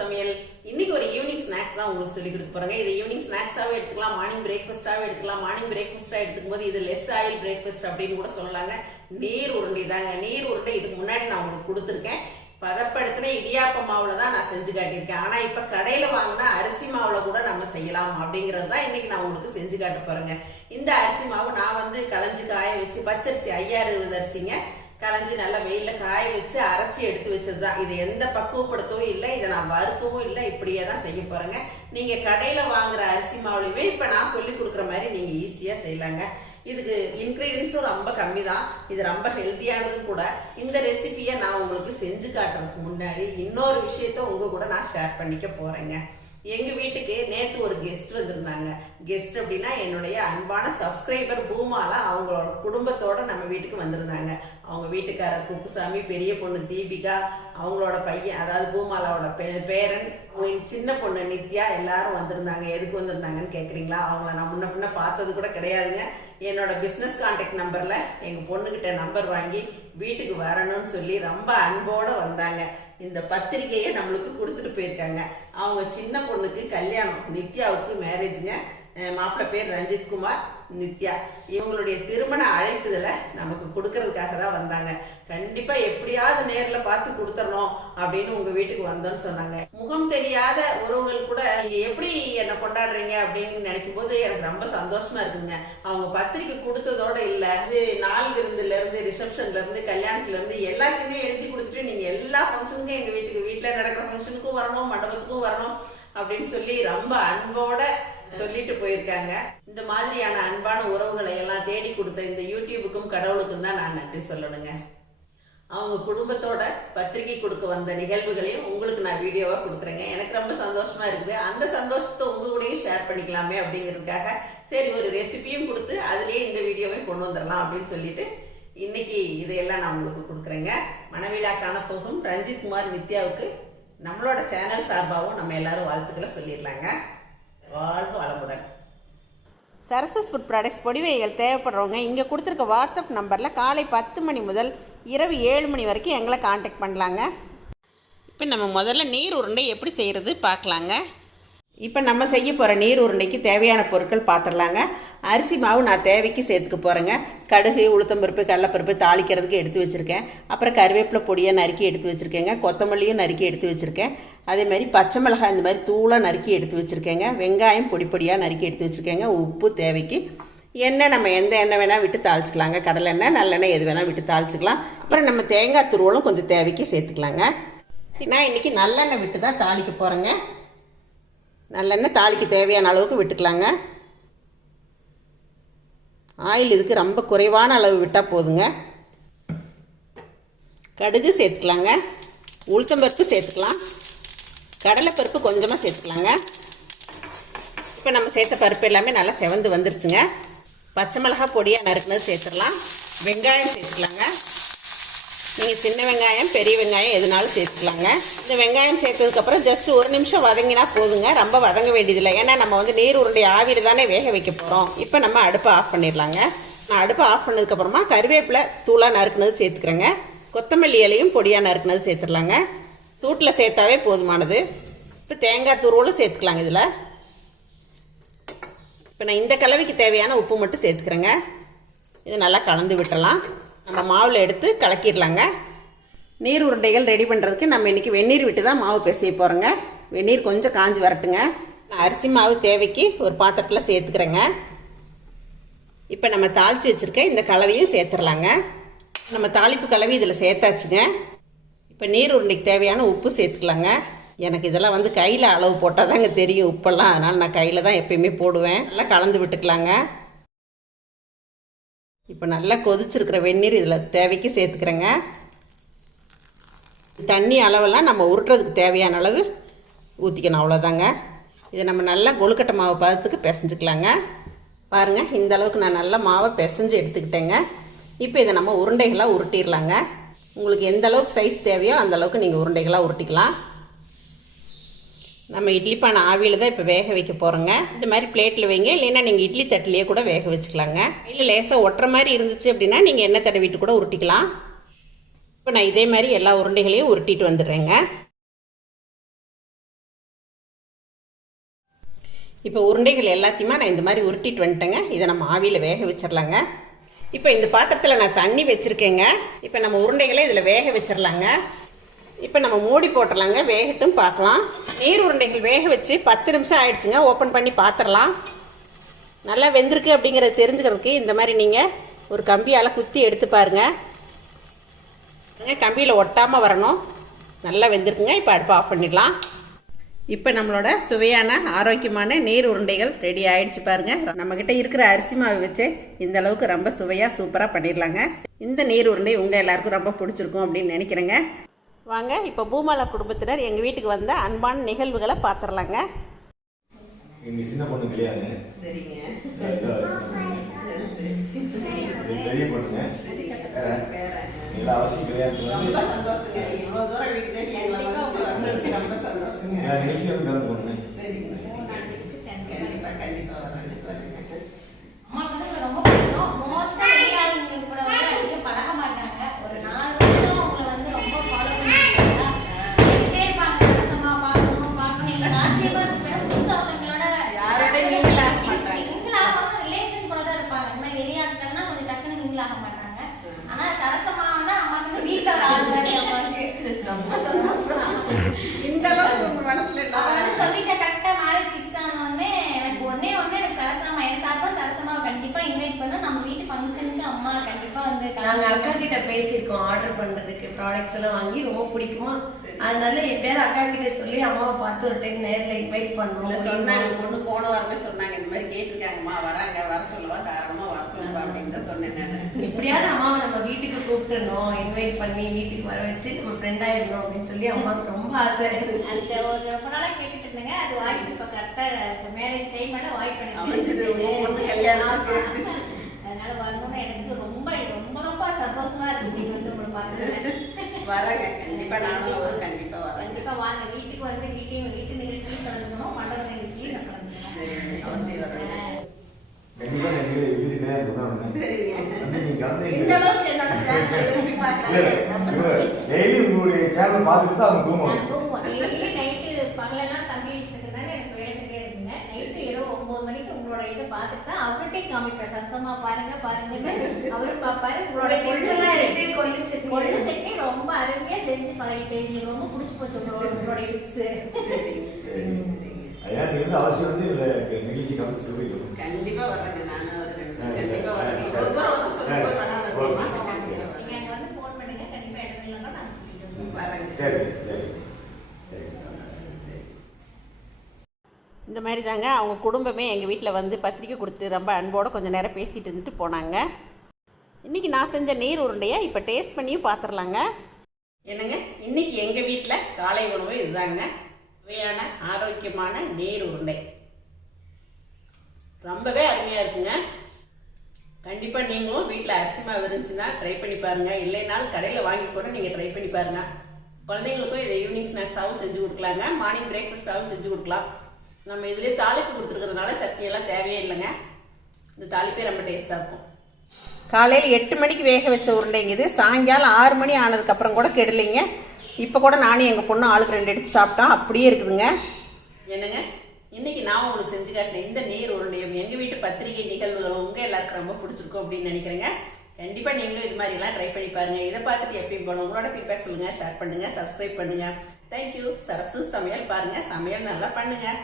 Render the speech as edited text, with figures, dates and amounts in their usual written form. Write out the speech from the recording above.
சமையல். இன்னைக்கு ஒரு ஈவினிங் ஸ்நாக்ஸ் தான் உங்களுக்கு சொல்லி கொடுக்க போறேங்க. இது ஈவினிங் ஸ்நாக்ஸாவே எடுத்துக்கலாம், மார்னிங் பிரேக்ஃபாஸ்டாவே எடுத்துக்கலாம். மார்னிங் பிரேக்ஃபாஸ்டா எடுத்துக்கும் போது இது லெஸ் ஆயில் பிரேக்ஃபாஸ்ட் அப்படின்னு கூட சொல்லலாங்க. நீர் உருண்டை தாங்க. நீர் உருண்டை இதுக்கு முன்னாடி நான் உங்களுக்கு கொடுத்துருக்கேன். பதப்படுத்தின இடியாப்ப மாவுல தான் நான் செஞ்சு காட்டியிருக்கேன். ஆனா இப்ப கடையில வாங்கினா அரிசி மாவுல கூட நம்ம செய்யலாம் அப்படிங்கிறது தான் இன்னைக்கு நான் உங்களுக்கு செஞ்சு காட்ட போறேங்க. இந்த அரிசி மாவு நான் வந்து களைஞ்சு காய வச்சு பச்சரிசி 5020 அரிசிங்க களைஞ்சி நல்லா வெயிலில் காய வச்சு அரைச்சி எடுத்து வச்சது தான். இது எந்த பக்குவப்படுத்தவும் இல்லை, இதை நான் வறுக்கவும் இல்லை, இப்படியே தான் செய்ய போகிறேங்க. நீங்கள் கடையில் வாங்குற அரிசி மாவுலையுமே இப்போ நான் சொல்லி கொடுக்குற மாதிரி நீங்கள் ஈஸியாக செய்யலாங்க. இதுக்கு இன்க்ரீடியன்ஸும் ரொம்ப கம்மி தான். இது ரொம்ப ஹெல்த்தியானதும் கூட. இந்த ரெசிபியை நான் உங்களுக்கு செஞ்சு காட்டுறதுக்கு முன்னாடி இன்னொரு விஷயத்த உங்கள் கூட நான் ஷேர் பண்ணிக்க போகிறேங்க. எங்கள் வீட்டுக்கு நேற்று ஒரு கெஸ்ட் வந்திருந்தாங்க. கெஸ்ட் அப்படின்னா என்னுடைய அன்பான சப்ஸ்கிரைபர் பூமாலா அவங்களோட குடும்பத்தோடு நம்ம வீட்டுக்கு வந்திருந்தாங்க. அவங்க வீட்டுக்காரர் குப்புசாமி, பெரிய பொண்ணு தீபிகா, அவங்களோட பையன் அதாவது பூமாலாவோட பேரன், அவங்க சின்ன பொண்ணு நித்யா எல்லாரும் வந்திருந்தாங்க. எதுக்கு வந்திருந்தாங்கன்னு கேட்குறீங்களா? அவங்கள நான் முன்ன பின்ன பார்த்தது கூட கிடையாதுங்க. என்னோட பிஸ்னஸ் கான்டாக்ட் நம்பரில் எங்கள் பொண்ணுக்கிட்ட நம்பர் வாங்கி வீட்டுக்கு வரணும்னு சொல்லி ரொம்ப அன்போடு வந்தாங்க. இந்த பத்திரிக்கையை நம்மளுக்கு கொடுத்துட்டு போயிருக்காங்க. அவங்க சின்ன பொண்ணுக்கு கல்யாணம், நித்யாவுக்கு மேரேஜுங்க. மாப்பிள்ளை பேர் ரஞ்சித் குமார், நித்யா. இவங்களுடைய திருமண அழைப்புதலை நமக்கு கொடுக்கறதுக்காக தான் வந்தாங்க. கண்டிப்பாக எப்படியாவது நேரில் பார்த்து கொடுத்துடணும் அப்படின்னு உங்கள் வீட்டுக்கு வந்தோன்னு சொன்னாங்க. முகம் தெரியாத உறவுகள் கூட நீங்கள் எப்படி என்னை கொண்டாடுறீங்க அப்படின்னு நினைக்கும் போது எனக்கு ரொம்ப சந்தோஷமா இருக்குங்க. அவங்க பத்திரிக்கை கொடுத்ததோடு இல்லை, இது நாள் விருந்துலேருந்து ரிசப்ஷன்லேருந்து கல்யாணத்துலேருந்து எல்லாத்தையுமே எழுதி கொடுத்துட்டு நீங்கள் எல்லா ஃபங்க்ஷனுக்கும் எங்கள் வீட்டில் நடக்கிற ஃபங்க்ஷனுக்கும் வரணும், மண்டபத்துக்கும் வரணும் அப்படின்னு சொல்லி ரொம்ப அன்போட சொல்லிட்டு போயிருக்காங்க. இந்த மாதிரியான அன்பான உறவுகளை எல்லாம் தேடி கொடுத்த இந்த யூடியூபுக்கும் கடவுளுக்கும் தான் நான் நன்றி சொல்லணுங்க. அவங்க குடும்பத்தோட பத்திரிகை கொடுக்க வந்த நிகழ்வுகளையும் உங்களுக்கு நான் வீடியோவாக கொடுக்குறேங்க. எனக்கு ரொம்ப சந்தோஷமா இருக்குது. அந்த சந்தோஷத்தை உங்க கூடயும் ஷேர் பண்ணிக்கலாமே அப்படிங்கிறதுக்காக சரி ஒரு ரெசிபியும் கொடுத்து அதுலேயே இந்த வீடியோவையும் கொண்டு வந்துடலாம் அப்படின்னு சொல்லிட்டு இன்னைக்கு இதையெல்லாம் நான் உங்களுக்கு கொடுக்குறேங்க. மணவிழா காணப்போகும் ரஞ்சித் குமார், நித்யாவுக்கு நம்மளோட சேனல் சார்பாகவும் நம்ம எல்லாரும் வாழ்த்துக்களை சொல்லிடலாங்க. வாழ்க வளமுடன். சரஸ்வஸ் ஃபுட் ப்ராடக்ட்ஸ் பொடிவைகள் தேவைப்படுறவங்க இங்கே கொடுத்துருக்க வாட்ஸ்அப் நம்பரில் காலை 10 மணி முதல் இரவு 7 மணி வரைக்கும் எங்களை காண்டாக்ட் பண்ணலாங்க. இப்போ நம்ம முதல்ல நீர் உருண்டை எப்படி செய்கிறது பார்க்கலாங்க. இப்போ நம்ம செய்ய போகிற நீர் உருண்டைக்கு தேவையான பொருட்கள் பார்த்துடலாங்க. அரிசி மாவு நான் தேவைக்கு சேர்த்துக்க போகிறேங்க. கடுகு, உளுத்தம்பருப்பு, கடலைப்பருப்பு தாளிக்கிறதுக்கு எடுத்து வச்சுருக்கேன். அப்புறம் கருவேப்பிலை பொடியாக நறுக்கி எடுத்து வச்சுருக்கேங்க. கொத்தமல்லியும் நறுக்கி எடுத்து வச்சுருக்கேன். அதேமாதிரி பச்சை மிளகாய் இந்த மாதிரி தூளாக நறுக்கி எடுத்து வச்சுருக்கேங்க. வெங்காயம் பொடி பொடியாக நறுக்கி எடுத்து வச்சுருக்கேங்க. உப்பு தேவைக்கு. எண்ணெய் நம்ம எந்த எண்ணெய் வேணால் விட்டு தாளிச்சிக்கலாங்க. கடலை எண்ணெய், நல்லெண்ணெய் எது வேணால் விட்டு தாளிச்சிக்கலாம். அப்புறம் நம்ம தேங்காய் துருவலும் கொஞ்சம் தேவைக்கு சேர்த்துக்கலாங்க. நான் இன்றைக்கி நல்லெண்ணெய் விட்டு தான் தாளிக்க போகிறேங்க. நல்லெண்ணெய் தாளிக்க தேவையான அளவுக்கு விட்டுக்கலாங்க. ஆயில் இதுக்கு ரொம்ப குறைவான அளவு விட்டால் போதுங்க. கடுகு சேர்த்துக்கலாங்க. உளுத்தம்பருப்பு சேர்த்துக்கலாம். கடலைப்பருப்பு கொஞ்சமாக சேர்த்துக்கலாங்க. இப்போ நம்ம சேர்த்த பருப்பு எல்லாமே நல்லா செவந்து வந்துருச்சுங்க. பச்சை மிளகாய் பொடியாக நறுக்குனது சேர்த்துடலாம். வெங்காயம் சேர்த்துக்கலாங்க. நீங்கள் சின்ன வெங்காயம், பெரிய வெங்காயம் எதுனாலும் சேர்த்துக்கலாங்க. இந்த வெங்காயம் சேர்த்ததுக்கப்புறம் ஜஸ்ட் 1 நிமிஷம் வதங்கினா போதுங்க. ரொம்ப வதங்க வேண்டியதில்லை. ஏன்னா நம்ம வந்து நீர் உருண்டை ஆவியில் தானே வேக வைக்க போகிறோம். இப்போ நம்ம அடுப்பை ஆஃப் பண்ணிடலாங்க. நான் அடுப்பை ஆஃப் பண்ணதுக்கப்புறமா கருவேப்பிலை தூளாக நறுக்குனது சேர்த்துக்கிறேங்க. கொத்தமல்லி இலையும் பொடியாக நறுக்குனது சேர்த்துடலாங்க. சூட்டில் சேர்த்தாவே போதுமானது. இப்போ தேங்காய் துருவலும் சேர்த்துக்கலாங்க இதில். இப்போ நான் இந்த கலவைக்கு தேவையான உப்பு மட்டும் சேர்த்துக்கிறேங்க. இது நல்லா கலந்து விட்டுறலாம். நம்ம மாவில் எடுத்து கலக்கிடலாங்க. நீர் உருண்டைகள் ரெடி பண்ணுறதுக்கு நம்ம இன்றைக்கி வெந்நீர் விட்டு தான் மாவு பிசைய போகிறோங்க. வெந்நீர் கொஞ்சம் காஞ்சி வரட்டுங்க. நான் அரிசி மாவு தேவைக்கு ஒரு பாத்திரத்தில் சேர்த்துக்கிறேங்க. இப்போ நம்ம தாளித்து வச்சுருக்க இந்த கலவையும் சேர்த்துடலாங்க. நம்ம தாளிப்பு கலவை இதில் சேர்த்தாச்சுங்க. இப்போ நீர் உருண்டைக்கு தேவையான உப்பு சேர்த்துக்கலாங்க. எனக்கு இதெல்லாம் வந்து கையில் அளவு போட்டால் தாங்க தெரியும் உப்பெல்லாம். அதனால் நான் கையில் தான் எப்பயுமே போடுவேன். நல்லா கலந்து விட்டுக்கலாங்க. இப்போ நல்லா கொதிச்சிருக்கிற வெந்நீர் இதில் தேவைக்கு சேர்த்துக்கிறேங்க. தண்ணி அளவெல்லாம் நம்ம உருட்டுறதுக்கு தேவையான அளவு ஊற்றிக்கணும், அவ்வளோதாங்க. இதை நம்ம நல்லா கொழுக்கட்டை மாவு பதத்துக்கு பிசைஞ்சிக்கலாங்க. பாருங்கள், இந்த அளவுக்கு நான் நல்லா மாவை பிசைஞ்சு எடுத்துக்கிட்டேங்க. இப்போ இதை நம்ம உருண்டைகளாக உருட்டிடலாங்க. உங்களுக்கு எந்த அளவுக்கு சைஸ் தேவையோ அந்த அளவுக்கு நீங்கள் உருண்டைகளாக உருட்டிக்கலாம். நம்ம இட்லி பானை ஆவியில் தான் இப்போ வேக வைக்க போகிறோங்க. இந்த மாதிரி பிளேட்டில் வைங்க, இல்லைன்னா நீங்கள் இட்லி தட்டிலேயே கூட வேக வச்சுக்கலாங்க. இல்லை லேசாக ஒட்டுற மாதிரி இருந்துச்சு அப்படின்னா நீங்கள் எண்ணெய் தடவிட்டு கூட உருட்டிக்கலாம். இப்போ நான் இதே மாதிரி எல்லா உருண்டைகளையும் உருட்டிட்டு வந்துடுறேங்க. இப்போ உருண்டைகள் எல்லாத்தையுமே நான் இந்த மாதிரி உருட்டிட்டு வந்துட்டேங்க. இதை நம்ம ஆவியில் வேக வச்சிடலாங்க. இப்போ இந்த பாத்திரத்தில் நான் தண்ணி வச்சுருக்கேங்க. இப்போ நம்ம உருண்டைகளை இதில் வேக வச்சிடலாங்க. இப்போ நம்ம மூடி போட்டுடலாங்க, வேகட்டும் பார்க்கலாம். நீர் உருண்டைகள் வேக வச்சு 10 நிமிஷம் ஆயிடுச்சுங்க. ஓப்பன் பண்ணி பார்த்துடலாம். நல்லா வெந்திருக்கு அப்படிங்கிறத தெரிஞ்சுக்கிறதுக்கு இந்த மாதிரி நீங்கள் ஒரு கம்பியால் குத்தி எடுத்து பாருங்கள். கம்பியில் ஒட்டாமல் வரணும். நல்லா வெந்திருக்குங்க. இப்போ அடுப்பை ஆஃப் பண்ணிடலாம். இப்போ நம்மளோட சுவையான ஆரோக்கியமான நீர் உருண்டைகள் ரெடி ஆகிடுச்சு பாருங்கள். நம்மக்கிட்ட இருக்கிற அரிசி மாவு வச்சு இந்த அளவுக்கு ரொம்ப சுவையாக சூப்பராக பண்ணிடலாங்க. இந்த நீர் உருண்டை உங்கள் எல்லாருக்கும் ரொம்ப பிடிச்சிருக்கும் அப்படின்னு நினைக்கிறேங்க. வாங்க இப்போ பூமாலா குடும்பத்தினர் எங்கள் வீட்டுக்கு வந்த அன்பான நிகழ்வுகளை பார்த்துடலாங்க. சின்ன பொண்ணு கிடையாது. சரிங்க. பெரிய பொண்ணுங்க. எல்லா அவசியம் கிடையாது. ரொம்ப சந்தோஷங்க. இவ்வளோ தூரம் வீட்டுல எங்களை வந்ததுக்கு ரொம்ப சந்தோஷங்க. நிகழ்ச்சியாக கலந்து போனேன். சரிங்க. கண்டிப்பாக கண்டிப்பாக வரேன். அம்மா வந்து ரொம்ப பிடிக்கும். மோஸ்டா வெளியாளுங்க கூட வந்து அதிகம் பழக மாட்டாங்க. ஒரு 4 வருஷம் அவங்கள வந்து ரொம்ப ஃபாலோ பண்ணிருக்காங்க. கேட்டே இருப்பாங்க, ரசமா பார்க்கணும் பார்க்கணும். எங்களுக்கு ஆச்சரியமா இருக்கு. புதுசா அவங்களோட யாரோடய மிங்கிள் ஆக மாட்டாங்க. மிங்கிள் ஆகாம ரிலேஷன் கூட தான் இருப்பாங்க. இந்த மாதிரி வெளியாட்கள்னா கொஞ்சம் டக்குன்னு மிங்கிள் ஆக மாட்டாங்க. ஆனா சரசமானா அம்மாக்கு வீட்டில் ஒரு ஆள் மாதிரி அம்மாவுக்கு ரொம்ப சந்தோஷம். இந்த அளவுக்கு உங்க மனசுல வந்து சொல்லிட்டேன். கரெக்டா மேரேஜ் ஃபிக்ஸ் ஆனோடனே எனக்கு ஒன்னே எனக்கு சரசமா என் சார்பா சரசமாவை கண்டிப்பா இன்வைட் பண்ண நம்ம வீட்டு ஃபங்க்ஷனுக்கு அம்மா கண்டிப்பா வந்து நாங்க அக்கா கிட்ட பேசியிருக்கோம் ஆர்டர் பண்றதுக்கு ப்ராடக்ட்ஸ் எல்லாம் வாங்கி ரொம்ப பிடிக்குமா, அதனால எப்படியாவது அக்கா கிட்ட சொல்லி அம்மாவை பார்த்து ஒரு டைம் நேர்ல இன்வைட் பண்ணுவோம் சொன்னாங்க. பொண்ணு போன வாரமே சொன்னாங்க, இந்த மாதிரி கேட்டிருக்காங்கம்மா, வராங்க, வர சொல்லவா, தாராளமா வர சொல்லுவா அப்படின்னு தான் சொன்னேன் நான். எப்படியாவது அம்மாவை நம்ம வீட்டுக்கு கூப்பிட்டுருந்தோம், இன்வைட் பண்ணி வீட்டுக்கு வர வச்சு நம்ம ஃப்ரெண்டா இருந்தோம் அப்படின்னு சொல்லி அம்மாவுக்கு ரொம்ப ஆசை. அதுக்கு ஒரு ரொம்ப நாளா கேட்டுட்டு இருந்தேங்க. அது வாய்ப்பு இப்ப கரெக்டா மேரேஜ் டைம் எல்லாம் வாய்ப்பு அமைஞ்சது. பொண்ணு கல்யாணம் அதனால வரணும்னு எனக்கு ரொம்ப ரொம்ப ரொம்ப சந்தோஷமா இருக்கு. நீங்க வந்து உங்களை பார்த்து வரேங்க. கண்டிப்பா நானும் அவரும் கண்டிப்பா வரேன். கண்டிப்பா வாங்க வீட்டுக்கு வந்து வீட்டு நிகழ்ச்சியும் கலந்துக்கணும், மண்டப நிகழ்ச்சியும் கலந்துக்கணும். சரிங்க, அவசியம் வரேங்க. கண்டிப்பா எங்க வீட்டு கிடையாது. சரிங்க. நீங்க கலந்து இந்த அளவுக்கு என்னோட சேனல் விரும்பி பார்க்கறாங்க. டெய்லி உங்களுடைய சேனல் பார்த்துட்டு தான் அவங்க நான் தூங்குவாங்க. தூங்குவோம். டெய்லி நைட்டு பகலெல்லாம் தம்பி வச்சிருக்கனால எனக்கு வேலைக்கிட்டே இருக்குங்க. நைட்டு இரவு 9 மணிக்கு உங்களோட இதை பார்த்துட்டு தான் அவர்கிட்டையும் காமிப்பேன். சரசமா பாருங்கன்னு அவரும் பார்ப்பாரு. உங்களோட கொள்ளு சட்னி ரொம்ப அருமையா செஞ்சு பழகிட்டேன். எனக்கு ரொம்ப பிடிச்சி போச்சு உங்களோட டிப்ஸ். அதான் நீங்க வந்து அவசியம் வந்து நிகழ்ச்சி கலந்து சொல்லிக்கணும். கண்டிப்பா வரேங்க. நானும் வரேன். கண்டிப்பா வரேன். இவ்வளவு தூரம் வந்து சொல்லும்போது வராம இருக்குமா? நீங்க அங்க வந்து ஃபோன் பண்ணுங்க. கண்டிப்பா இடம் இல்லைன்னா நான் கூட்டிட்டு வரேங்க. சரி சரி சரி. இந்த மாதிரி தாங்க அவங்க குடும்பமே எங்கள் வீட்டில் வந்து பத்திரிக்கை கொடுத்துட்டு ரொம்ப அன்போடு கொஞ்சம் நேரம் பேசிகிட்டு இருந்துட்டு போனாங்க. இன்றைக்கி நான் செஞ்ச நீர் உருண்டையை இப்போ டேஸ்ட் பண்ணியும் பார்த்துடலாங்க. என்னங்க, இன்றைக்கி எங்கள் வீட்டில் காலை உணவு இதுதாங்க. சுவையான ஆரோக்கியமான நீர் உருண்டை ரொம்பவே அருமையாக இருக்குங்க. கண்டிப்பாக நீங்களும் வீட்டில் அரிசி மாவு இருந்துச்சுன்னா ட்ரை பண்ணி பாருங்கள். இல்லைனாலும் கடையில் வாங்கி கூட நீங்கள் ட்ரை பண்ணி பாருங்கள். குழந்தைங்களுக்கும் இதை ஈவினிங் ஸ்நாக்ஸாகவும் செஞ்சு கொடுக்கலாங்க. மார்னிங் பிரேக்ஃபாஸ்ட்டாகவும் செஞ்சு கொடுக்கலாம். நம்ம இதிலே தாளிப்பு கொடுத்துருக்கிறதுனால சட்னியெல்லாம் தேவையே இல்லைங்க. இந்த தாளிப்பே ரொம்ப டேஸ்ட்டாக இருக்கும். காலையில் 8 மணிக்கு வேக வச்ச உருண்டைங்குது. சாயங்காலம் 6 மணி ஆனதுக்கப்புறம் கூட கெடலைங்க. இப்போ கூட நானும் எங்கள் பொண்ணு ஆளுக்கு 2 எடுத்து சாப்பிட்டோம். அப்படியே இருக்குதுங்க. என்னங்க, இன்றைக்கி நான் உங்களுக்கு செஞ்சு காட்டினேன் இந்த நீர் உருண்டையும் எங்கள் வீட்டு பத்திரிகை நிகழ்வுகளும் உங்கள் எல்லாருக்கும் ரொம்ப பிடிச்சிருக்கும் அப்படின்னு நினைக்கிறேங்க. கண்டிப்பாக நீங்களும் இது மாதிரிலாம் ட்ரை பண்ணி பாருங்கள். இதை பார்த்துட்டு எப்பயும் போகணும் உங்களோட ஃபீட்பேக் சொல்லுங்கள், ஷேர் பண்ணுங்கள், சப்ஸ்கிரைப் பண்ணுங்கள். தேங்க்யூ. சரசு சமையல் பாருங்கள், சமையல் நல்லா பண்ணுங்கள்.